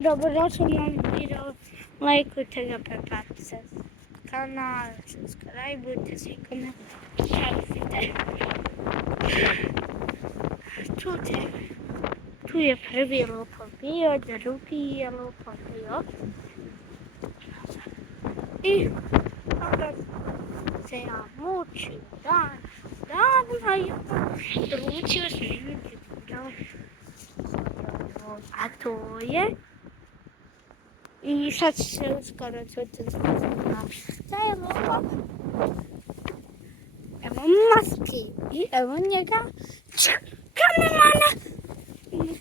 Dobrodošli na video, lajkujte ga, pretplatite se kanal, subscribeujte se i komentarite. Tu je prvi lopov bio, drugi je lopov bio. I onda se ja mučio danima i odlučio snimiti video. A to je... I sad će se uskoro čuti na šta je lopov. Evo maske i evo njega. Kamermana!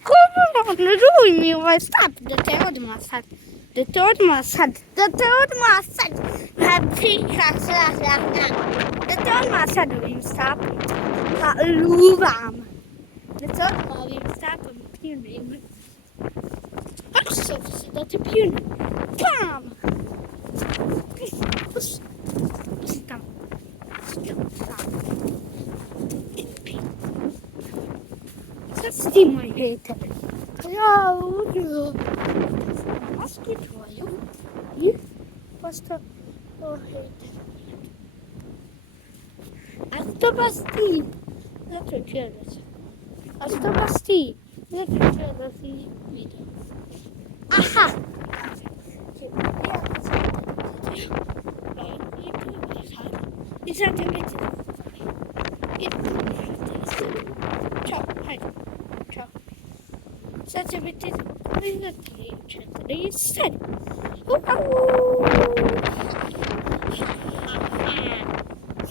Kamermana, ruj mi ovaj stap, da te odmah sad. Ovim stapom. Pa luvam. Da te odmah ovim stapom pljunem. Ako se da te pljunem. Pam! Pusti tamo. Sad si ti moj hejter. Ja uđu masku tvoju i postao hejter. A što baš ti? Zato ću reći. A što baš ti? Zato ću reći video. Aha! I sad će biti. Ćao, hajde. Ćao. Sad će biti 3, 4, 7.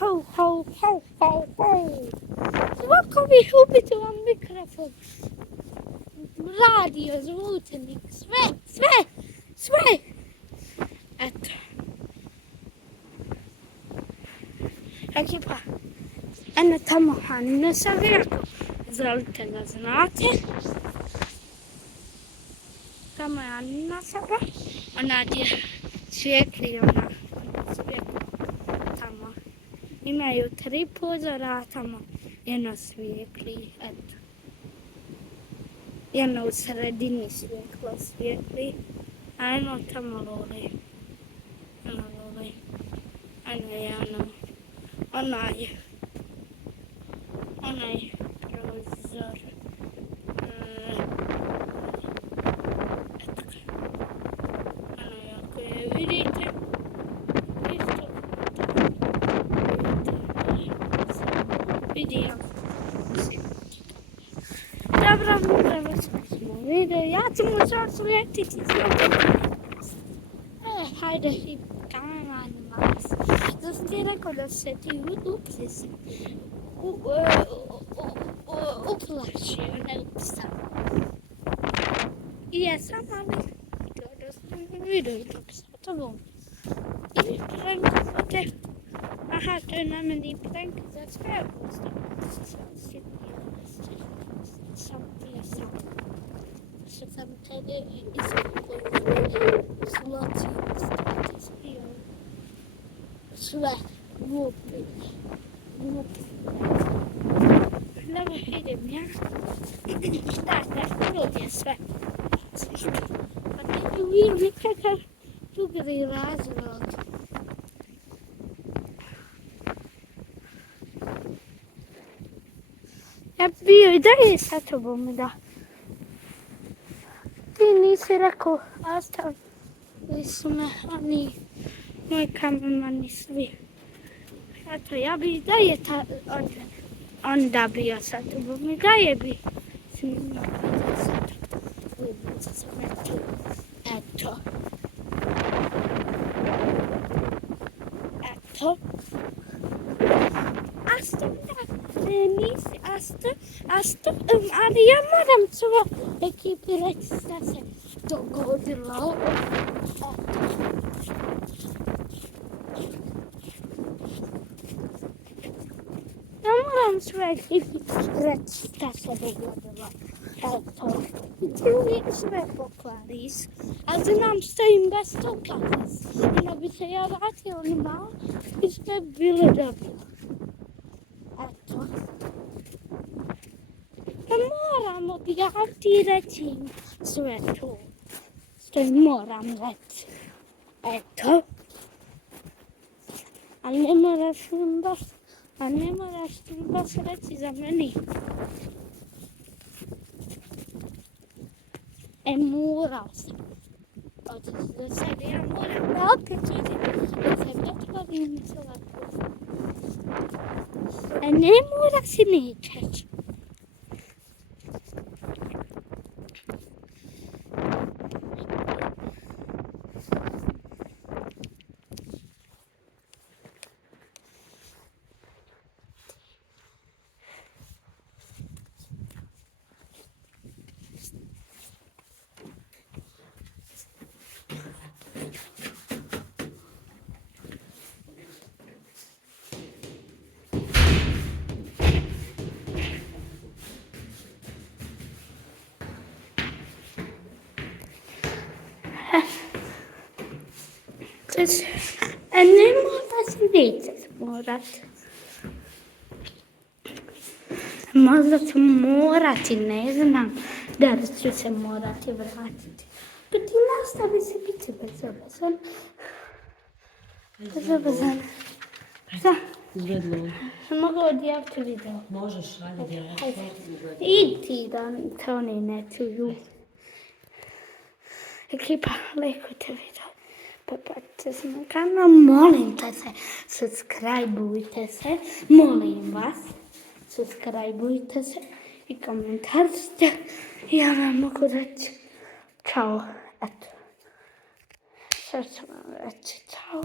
Ho, ho, ho, ho, ho. Svako bih ubiti vam mikrofon. Radio, zvučnik, sve. Eto. Ekipa. Eno tamo Hanna sa Virko. Zvolite ga znate. Tamo je Anina saba. Ona je svijetli, ona svijetla tamo. Imaju 3 pozora, tamo jedno svijetli, eto. Jedno u sredini svjetlo svijetli, a jedno tamo loli. Eno je onaj prozor. Ako je vidite, isto vidio. Dobro, smo video. Ja ću mu sad svijetiti. Hajde i kamermanima. Da sam ti rekao da se ti uplašio, ne upsao. I ja sam ali video i to sa tobom. I prankote. Aha, to je na meni prank za sve ostalo. Što sam tebe iskupio. Sve. Vupi. Evo idem ja. Da, ovdje sve. Pa ne vidim nikakav dugari razlog. Ja bio i dalje sa tobom, da. Ti nisi rekao, ostavili su me oni, moji kamermani svi. Eto, ja bi i dalje onda bio sa tobom i dalje bi snimio sa tobom. Eto. Ali ja moram svoj ekipi reći šta se dogodilo. Ja moram svoj ekipi reći šta se dogodilo. Eto. Ti uvijek sve pokvariš, a znam što im bez toga. Onda bi se ja vratila malo i sve bilo dobro. Eto. Ja moram objaviti i reći im sve to. što im moram reći. Eto. A ne moraš im baš reći za meni. Morao sam. Od sebe ja moram da opet uđem. Od sebe otvorim i se ovako. Ne mora si nećeš. Ne mora si nećeš morat. Možda ću morati, ne znam, da li ću se morati vratiti. Pa ti nastavi se biti bezobrazan. Bezobrazan. Šta? Izgledalo. Mogu odjaviti video. Možeš, ajde djevati. I ti da te oni ne čuju. Ekipa, lajkujte video. Popratite se na kanal, molim te se, subscribeujte se, molim vas, subscribeujte se i komentarite. Ja vam mogu reći čao, eto. Sad ću vam reći čao.